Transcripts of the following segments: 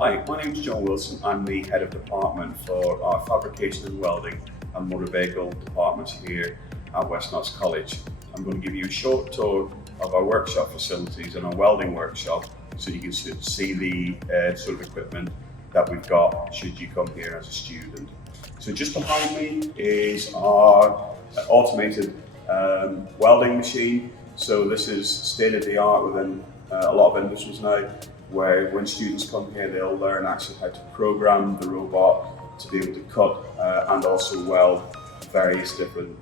Hi, my name is John Wilson. I'm the head of department for our Fabrication and Welding and Motor Vehicle departments here at West Nottinghamshire College. I'm going to give you a short tour of our workshop facilities and our welding workshop so you can see the sort of equipment that we've got should you come here as a student. So just behind me is our automated welding machine. So this is state of the art within a lot of industries now, where when students come here they'll learn actually how to program the robot to be able to cut and also weld various different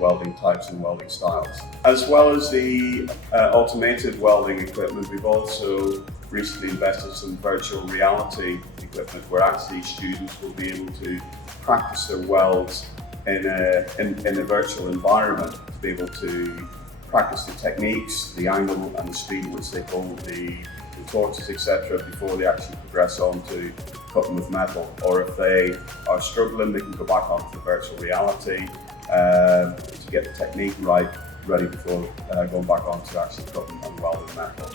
welding types and welding styles. As well as the automated welding equipment, we've also recently invested in some virtual reality equipment where actually students will be able to practice their welds in a virtual environment, to be able to practice the techniques, the angle and the speed at which they hold the torches, etc., before they actually progress on to cutting with metal. Or if they are struggling, they can go back onto the virtual reality to get the technique right, ready before going back on to actually cutting and welding metal.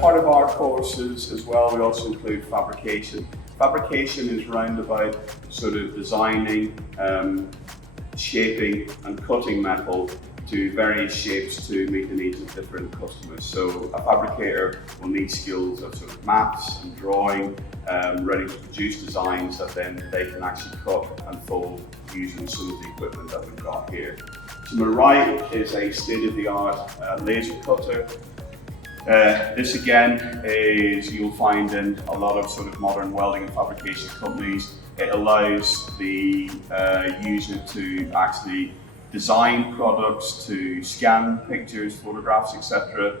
Part of our courses as well, we also include fabrication. Fabrication is round about sort of designing, shaping and cutting metal to various shapes to meet the needs of different customers. So a fabricator will need skills of sort of maths and drawing, ready to produce designs that then they can actually cut and fold using some of the equipment that we've got here. To my right is a state-of-the-art laser cutter. This again is you'll find in a lot of sort of modern welding and fabrication companies. It allows the user to actually design products, to scan pictures, photographs, etc.,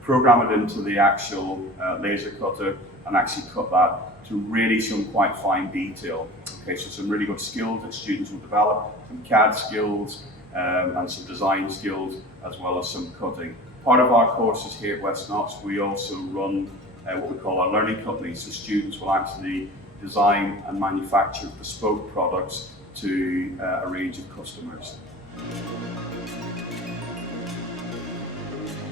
program it into the actual laser cutter and actually cut that to really some quite fine detail. Okay, so some really good skills that students will develop, some CAD skills and some design skills, as well as some cutting. Part of our courses here at West Notts, we also run what we call our learning companies, so students will actually design and manufacture bespoke products to a range of customers.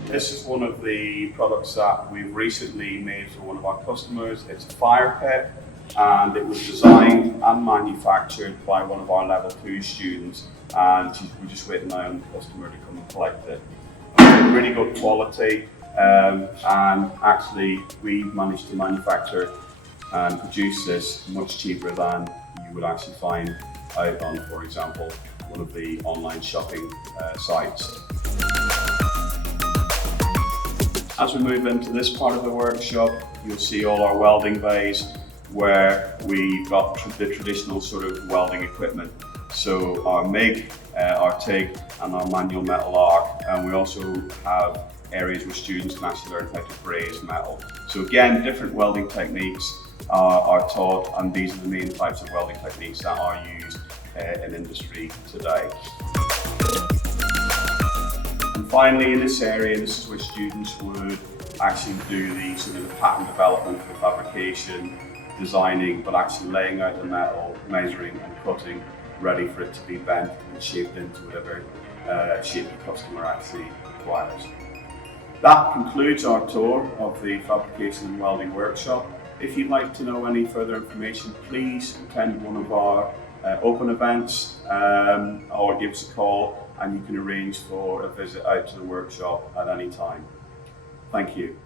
This is one of the products that we've recently made for one of our customers. It's a fire pit, and it was designed and manufactured by one of our level 2 students, and we're just waiting now on the customer to come and collect it. Really good quality, and actually we managed to manufacture and produce this much cheaper than you would actually find out on, for example, one of the online shopping sites. As we move into this part of the workshop, you'll see all our welding bays where we've got the traditional sort of welding equipment. So our MIG, our TIG and our manual metal arc, and we also have areas where students can actually learn how to braze metal. So again, different welding techniques are taught, and these are the main types of welding techniques that are used in industry today. And finally, in this area, this is where students would actually do the sort of the pattern development for fabrication, designing, but actually laying out the metal, measuring and cutting, ready for it to be bent and shaped into whatever shape the customer actually requires. That concludes our tour of the Fabrication and Welding workshop. If you'd like to know any further information, please attend one of our open events or give us a call, and you can arrange for a visit out to the workshop at any time. Thank you.